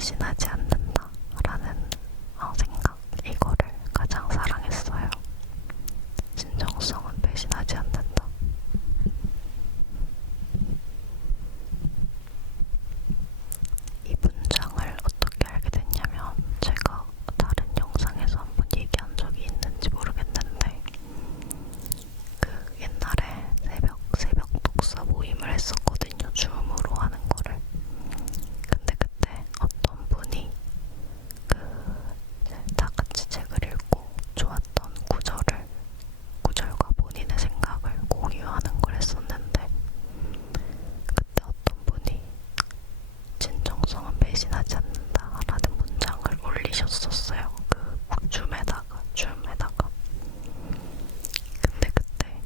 배신하지 않는다 라는 생각, 이거를 가장 사랑했어요. 진정성은 배신하지 않는다. 이 문장을 어떻게 알게 됐냐면, 제가 다른 영상에서 한번 얘기한 적이 있는지 모르겠는데, 그 옛날에 새벽 독서 모임을 했었거든요. 줌으로 하는 거를. 근데 그때 어떤 분이 다 같이 책을 읽고 좋았던 구절과 본인의 생각을 공유하는 걸 했었는데, 그때 어떤 분이 진정성은 배신하지 않는다 라는 문장을 올리셨었어요. 그 줌에다가. 근데 그때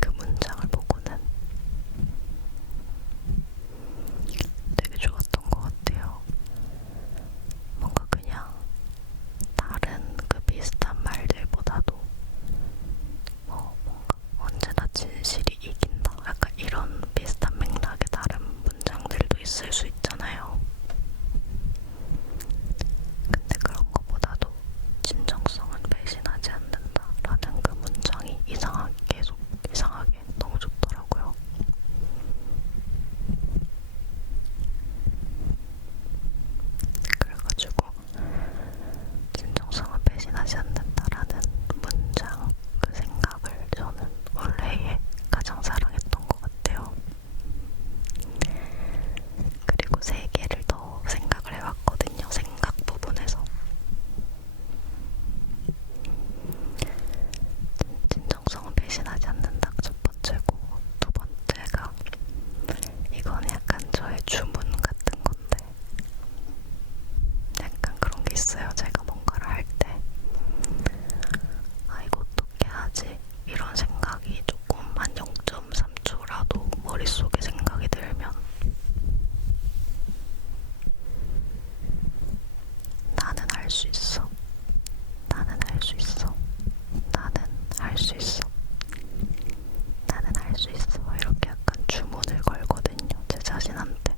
그 문장을 보고는 되게 좋았던 것 같아요. 뭔가 그냥 다른 그 비슷한 말들보다도 뭔가 언제나 진실이 이긴다, 약간 이런 비슷한 맥락의 다른 문장들도 있을 수 있잖아요. 근데 그런 것보다도 진정성은 배신하지 않는다 라는 그 문장이 이상하게 너무 좋더라고요. 그래가지고 진정성은 배신하지 않는다라는 문장, 그 생각을 저는 원래에 가장 사랑했던 것 같아요. 그리고 세 개를 더 생각을 해봤거든요. 생각 부분에서. 진정성은 배신하지 않는다, 첫 번째고, 두 번째가, 이거는 약간 저의 주문 같은 건데, 약간 그런 게 있어요. 제가 뭔가를 할 때, 이거 어떻게 하지? 이런 생각이 조금 한 0.3초라도 머릿속에 생각이 들면, 나는 할 수 있어. 나는 할 수 있어. 나는 할 수 있어. 나는 할 수 있어. 이렇게 약간 주문을 걸거든요. 제 자신한테.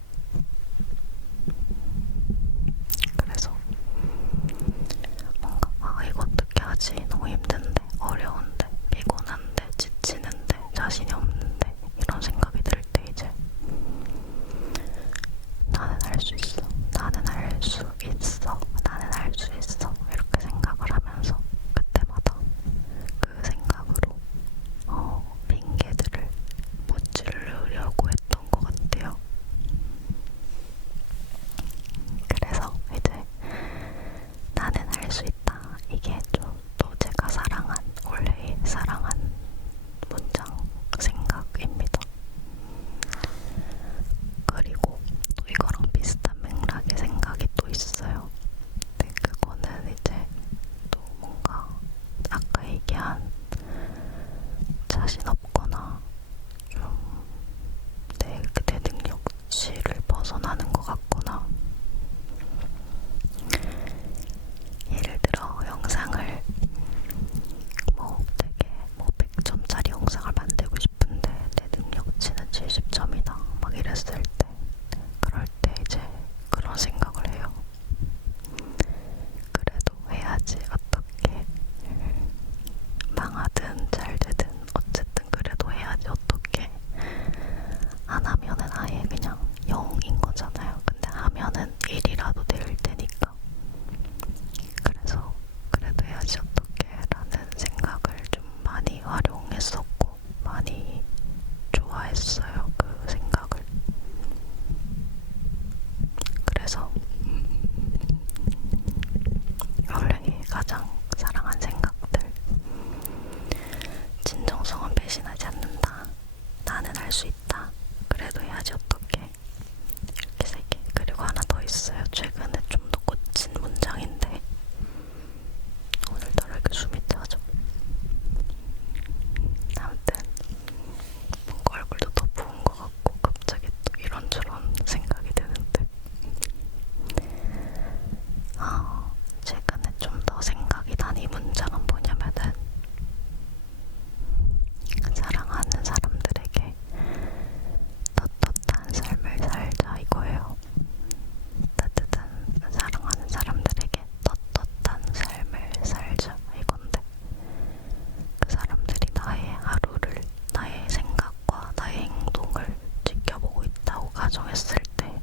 가정했을 때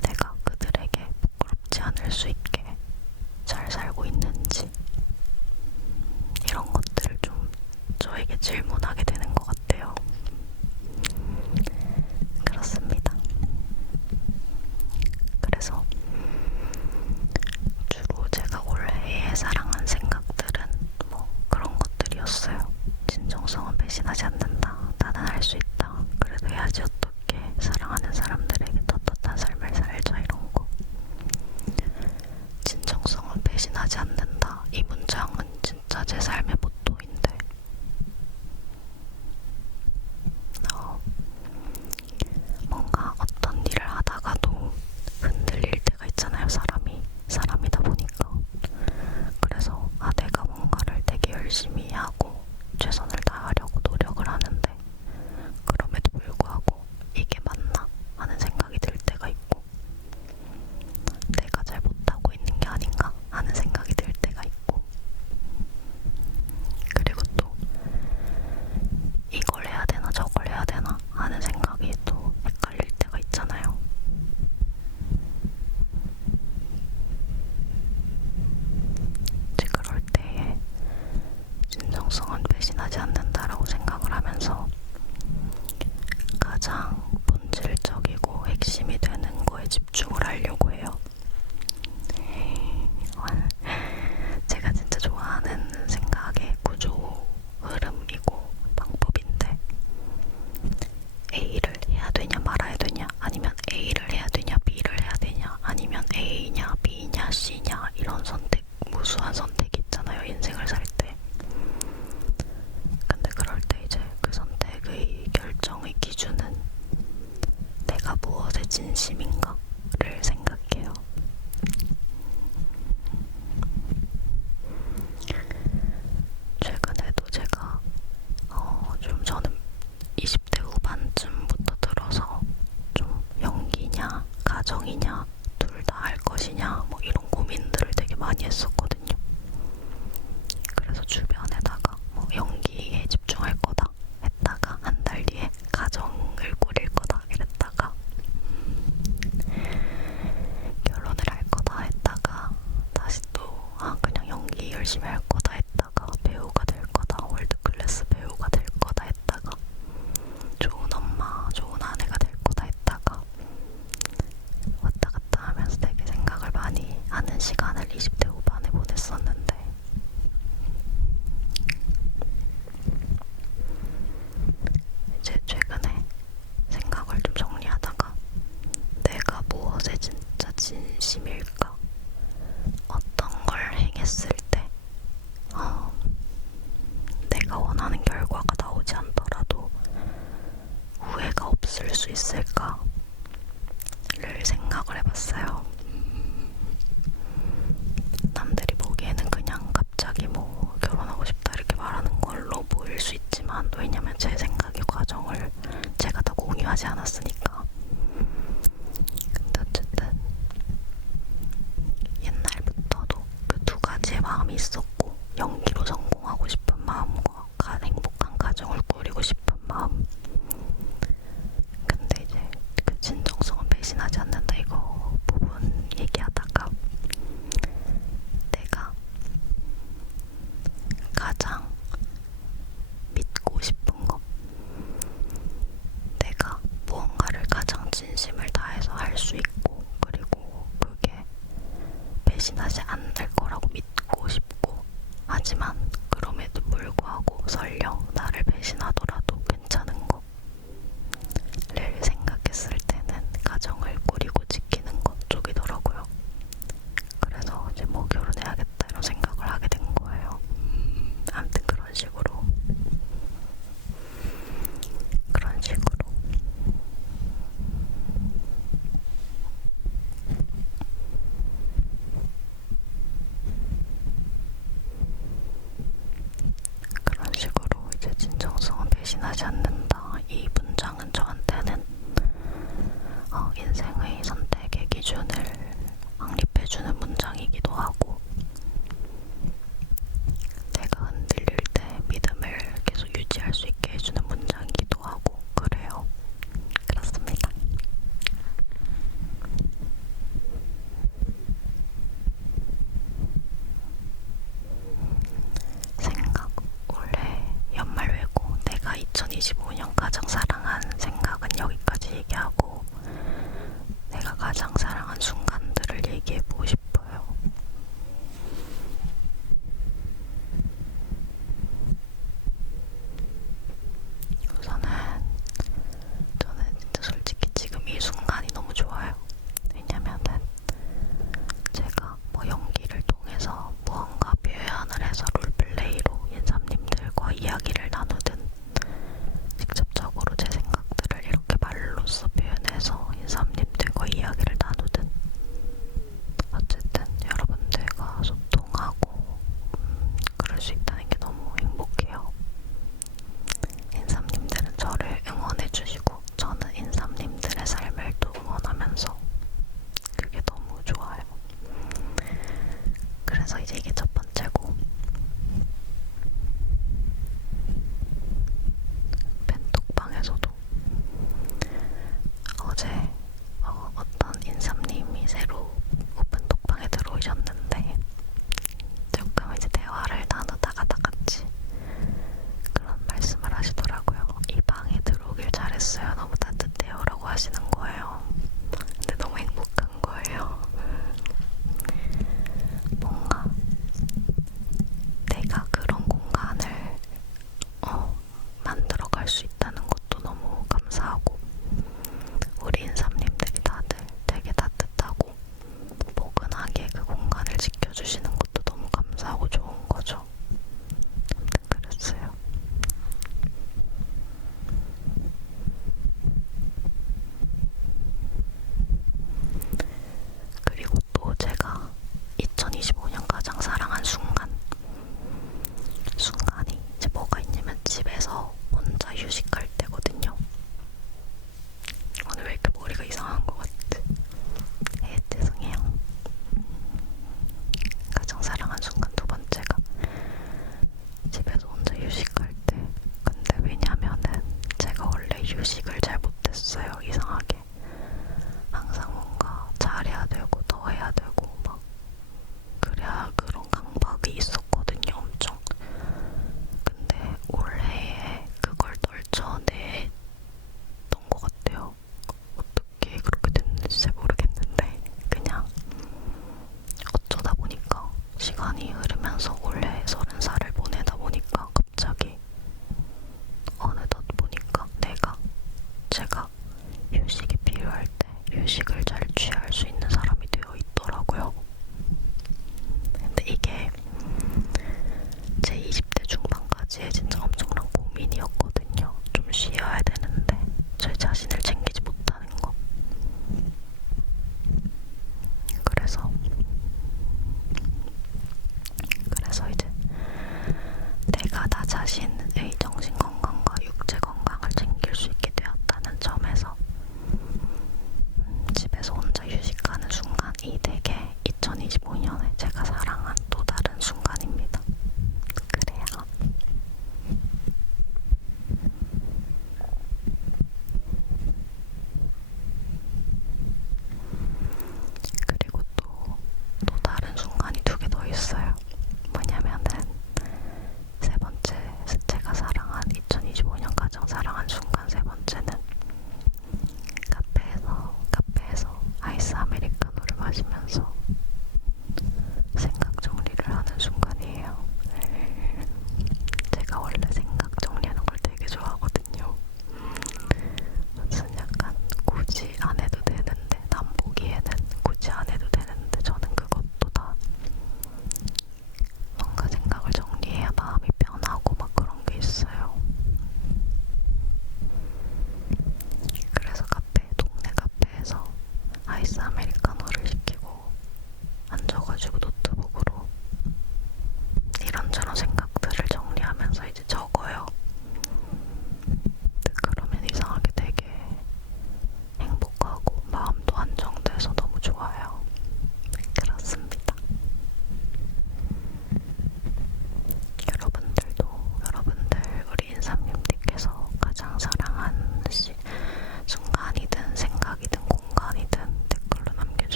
내가 그들에게 부끄럽지 않을 수 있게 잘 살고 있는지 이런 것들을 좀 저에게 질문하게 되는 것 같아요. 그렇습니다. 그래서 주로 제가 올해에 사랑한 생각들은 뭐 그런 것들이었어요. 진정성은 배신하지 않는다. 나는 할 수 있다. 그래도 해야지 어떻게. 사랑하는 사람들에게 떳떳한 삶을 살자 이런 거. 진정성은 배신하지 않는다. 이 문장은 진짜 제 삶의 모토인데 뭔가 어떤 일을 하다가도 흔들릴 때가 있잖아요. 사람이다 보니까. 그래서 내가 뭔가를 되게 열심히 하고 최선을 다하려고 노력을 하는데 그럼에도 불구하고 이게 맞나 하는 생각이 들 때가 있고 내가 잘 못하고 있는 게 아닌가 하는 생각이 들 때가 있고 그리고 또 이걸 해야 되나 저걸 해야 되나 하는 생각이 또 헷갈릴 때가 있잖아요. 이제 그럴 때에 진정성은 배신하지 않는다라고 생각을 하면서 가장 본질적이고 핵심이 되는 거에 집중을 하려고 해요. 제가 진짜 좋아하는 생각의 구조 흐름이고 방법인데 A를 해야 되냐 말아야 되냐 아니면 A를 해야 되냐 B를 해야 되냐 아니면 A냐 B냐 C냐 이런 선택 무수한 선택이 있잖아요. 인생을 살 때. 근데 그럴 때 이제 그 선택의 결정의 기준은 내가 무엇에 진심인가를 생각해요. 최근에도 제가 좀 저는 20대 후반쯤부터 들어서 좀 연기냐 가정이냐 둘 다 할 것이냐 뭐 이런 고민들을 되게 많이 했었거든요. 그래서 주변에다가 뭐 연기에 집중할 거다 했다가 한 달 뒤에 가정을 꾸릴 거다 이랬다가 결혼을 할 거다 했다가 다시 또 그냥 연기 열심히 할 거다 했다가 배우가 될 거다 월드클래스 배우가 될 거다 했다가 좋은 엄마 좋은 아내가 될 거다 했다가 왔다 갔다 하면서 되게 생각을 많이 하는 시간을 20대 후반에 보냈었는데 이제 최근에 생각을 좀 정리하다가 내가 무엇에 진짜 진심일까? 어떤 걸 행했을 때 내가 원하는 결과가 나오지 않더라도 후회가 없을 수 있을까를 생각을 해봤어요. 남들이 보기에는 그냥 갑자기 뭐 결혼하고 싶다 이렇게 말하는 걸로 보일 수 있지만 왜냐면 제 생각의 과정을 제가 다 공유하지 않았으니까. 근데 어쨌든 옛날부터도 그 두 가지의 마음이 있었고 연기로 성공하고 싶은 마음과 행복한 가정을 꾸리고 싶은 마음. 근데 이제 그 진정성은 배신하지 않는다 이거 부분 얘기하다가 내가 가장 믿고 싶은 거 내가 무언가를 가장 진심을 다해서 할 수 있고 그리고 그게 배신하지 않을 거라고 믿고 싶고 하지만 그럼에도 불구하고 설령 나를 배신하더라도 괜찮은 거를 생각했을 때는 가정을 꾸리고 지키는 것 쪽이더라고요. 그래서 이제 뭐 결혼해야겠다 이런 생각을 하게 된 거예요. 아무튼 그런 식으로 이제 진정성은 배신하지 않는다. 이 문장은 저한테는 인생의 선택의 기준을 확립해주는 문장이기도 하고 내가 흔들릴 때 믿음을 계속 유지할 수 있게 해주는 문장이기도 하고 그래요. 그렇습니다. 이상하게 항상 뭔가 잘해야 되고 더 해야 되고 막 그래야 그런 강박이 있었거든요, 엄청. 근데 올해에 그걸 떨쳐냈던 것 같아요. 어떻게 그렇게 됐는지 잘 모르겠는데 그냥 어쩌다 보니까 시간이 흐르면서 올해 30살을 보내다 보니까 갑자기 어느덧 보니까 제가 휴식이 필요할 때 휴식을 잘 취할 수 있는 사람이 되어 있더라고요. 근데 이게 제 20대 중반까지의 진짜 엄청난 고민이었거든요. 좀 쉬어야 되는데 제 자신을 챙기지 못하는 거. 그래서 이제 내가 나 자신의 정신 건강과 육체 건강을 챙길 수 있게 되었다는 점에서 집에서 혼자 휴식하는 순간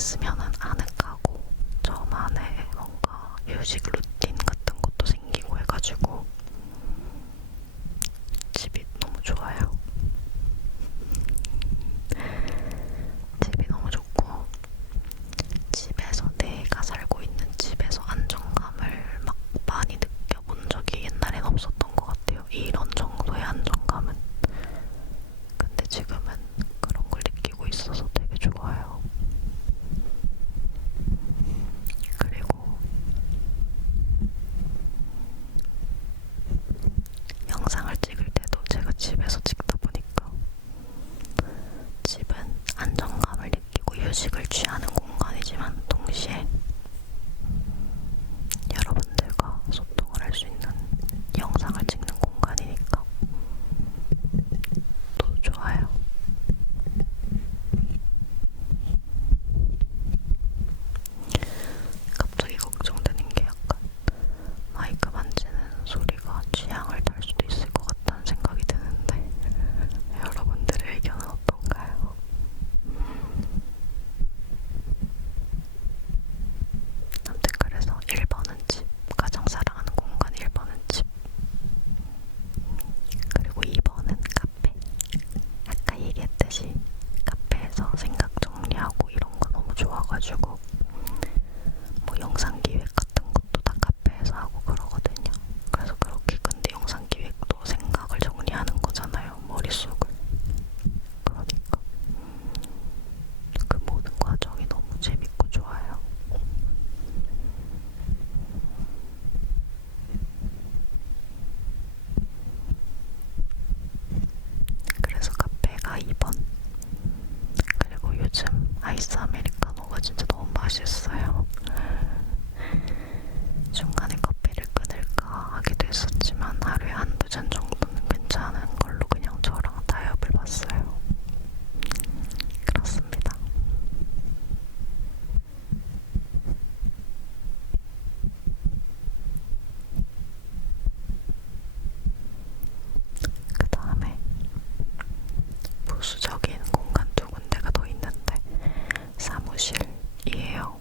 있으면은 아늑하고 저만의 뭔가 휴식 루틴 같은 것도 생기고 해가지고 집이 너무 좋아요. 집이 너무 좋고 집에서 내가 살고 있는 집에서 안정감을 막 많이 느껴본 적이 옛날엔 없었던 것 같아요. 이런 정도의 안정감은. 근데 지금은 그런 걸 느끼고 있어서 되게 좋아요. 그리고 영상을 찍을 때도 제가 집에서 찍다 보니까 집은 안정감을 느끼고 휴식을 취하는 공간이지만 동시에 여러분들과 소통을 할 수 있는 영상을 찍는 공간이니까 또 좋아요. 갑자기 걱정되는 게 약간 마이크 만지는 소리가 취향을 탈 수도 있을 것 같다는 생각이 드는데 여러분들의 의견은 어떤가요? 아무튼 그래서 1번은 집, 가장 사랑하는 공간 1번은 집. 그리고 2번은 카페. 아까 얘기했듯이 카페에서 생각 정리하고 이런 거 너무 좋아가지고 뭐 영상 기획 같은 것도 다 카페에서 하고 그러거든요. 그래서 그렇게 근데 영상 기획도 생각을 정리하는 거잖아요. 머릿속을. 그러니까 그 모든 과정이 너무 재밌고 좋아요. 그래서 카페가 2번. 그리고 요즘 아이스 아메리카노가 진짜 너무 맛있어요. 중간에 커피를 끊을까 하기도 했었지만 하루에 한두 잔 정도는 괜찮은 걸로 그냥 저랑 타협을 봤어요. 그렇습니다. 그 다음에 부수적인 공간 두 군데가 더 있는데 사무실이에요.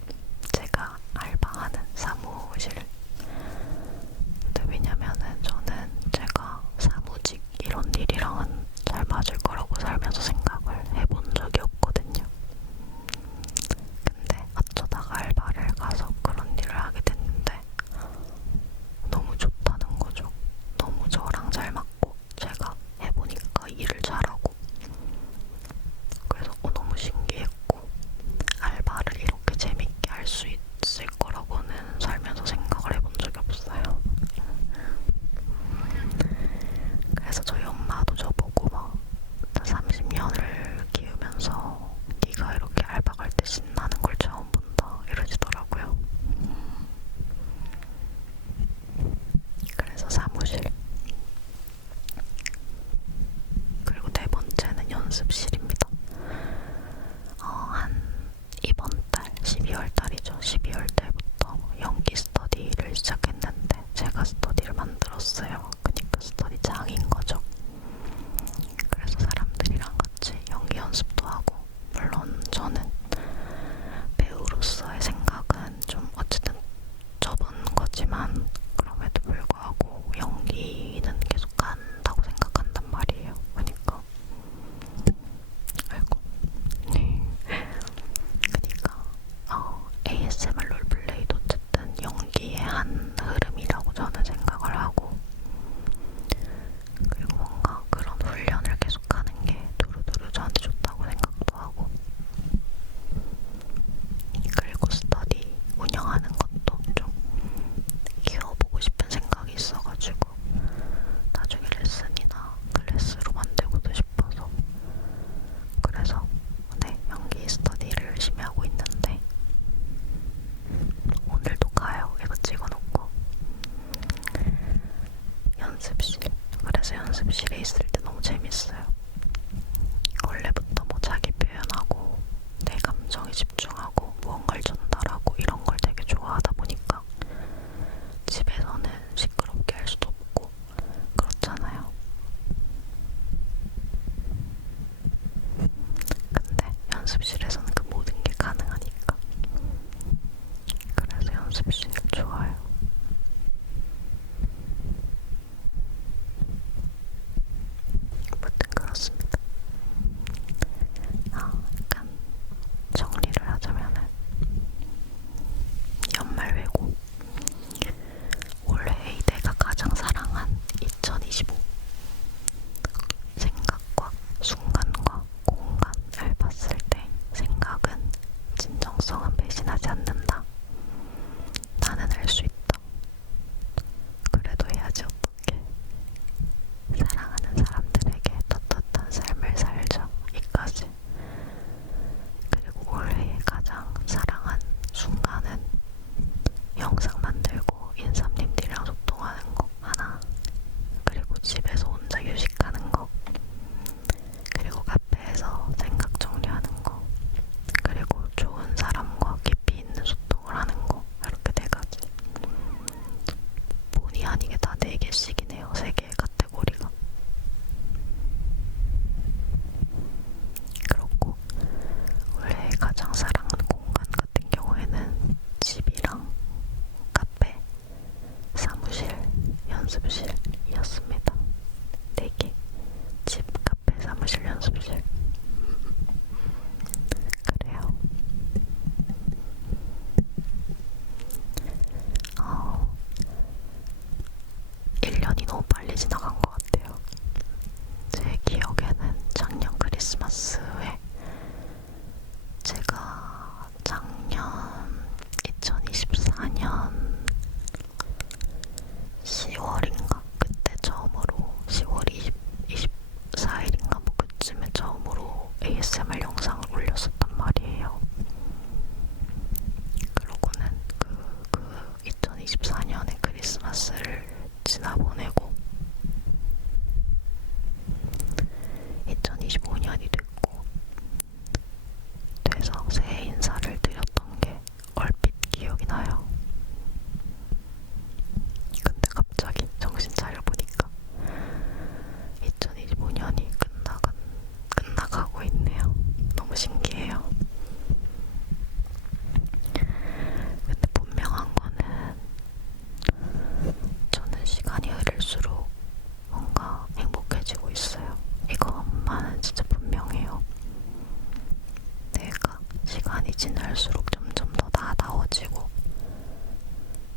지날수록 점점 더 나아다워지고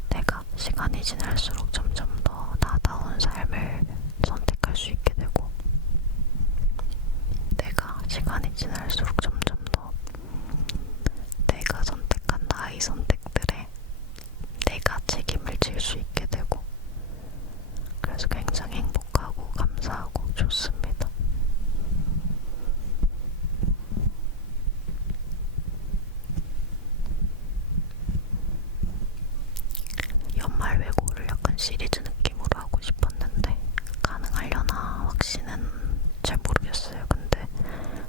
내가 시간이 지날수록 점점 더 나아다운 삶을 선택할 수 있게 되고 내가 시간이 지날수록 점점 더 내가 선택한 나의 선택들에 내가 책임을 질 수 있게 되고 그래서 굉장히 행복하고 감사하고 좋습니다. 연말 외고를 약간 시리즈 느낌으로 하고 싶었는데 가능하려나 확신은 잘 모르겠어요. 근데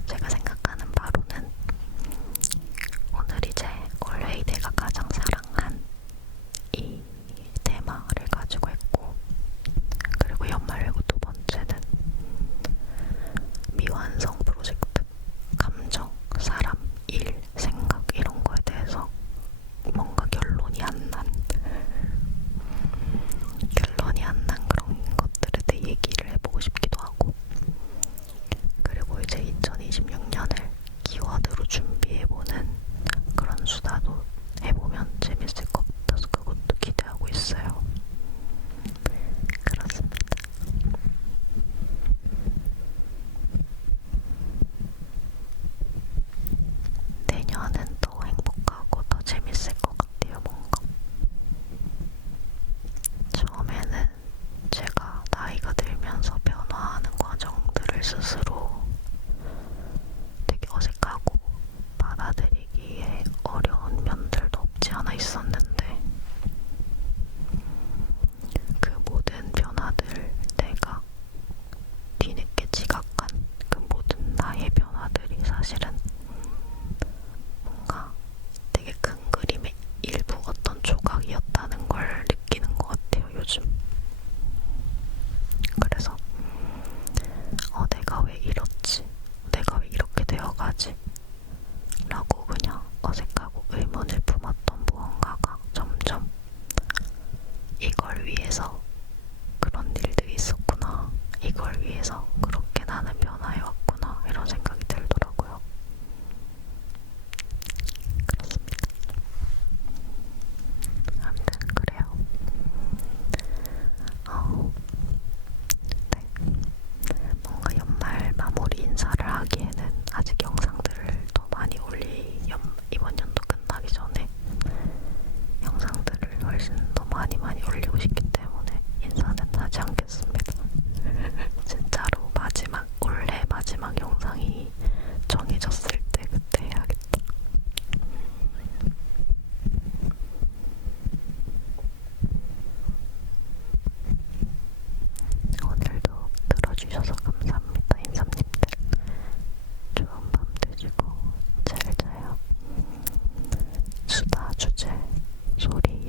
제가 생각하는 바로는 오늘 이제 올해 내가 가장 사랑한 이 테마를 가지고 했고 그리고 연말 외고 두 번째는 미완성 프로젝트 감정, 사람, 일, 생각 이런 거에 대해서 뭔가 결론이 안 난 그런 것들에 대해 얘기를 해보고 싶기도 하고 그리고 이제 2026년을 키워드로 준비해보는 그런 수다도 해보면 재밌을 것 같아서 그것도 기대하고 있어요. 그렇습니다. 내년은 더 행복하고 더 재밌을 것 같아요. 뭔가 처음에는 제가 나이가 들면서 변화하는 과정들을 스스로 되게 어색하고 받아들이기에 어려운 면들도 없지 않아 있었는데 그 모든 변화들 내가 뒤늦게 지각한 그 모든 나의 변화들이 사실은 뭔가 되게 큰 그림의 일부 어떤 조각이었다는 걸 느끼는 것 같아요, 요즘. 그래서 내가 왜 이렇지? 내가 왜 이렇게 되어가지? 라고 그냥 어색하고 의문을 품었던 무언가가 점점 이걸 위해서 그런 일들이 있었구나. 이걸 위해서 그렇게 나는 변화해왔구나. 이런 생각이 들더라고요. 그렇습니다. 아무튼 그래요. 네. 뭔가 연말 마무리 인사를 하기에는 아직 영상들을 더 많이 이번 연도 끝나기 전에 영상들을 훨씬 더 많이 올리고 싶기 때문에 인사는 하지 않겠습니다. 진짜로 올해 마지막 영상이 정해졌을 때 그때 해야겠다. 오늘도 들어주셔서 감사합니다. 인삼님들. 좋은 밤 되시고 잘 자요. 수다, 주제, 소리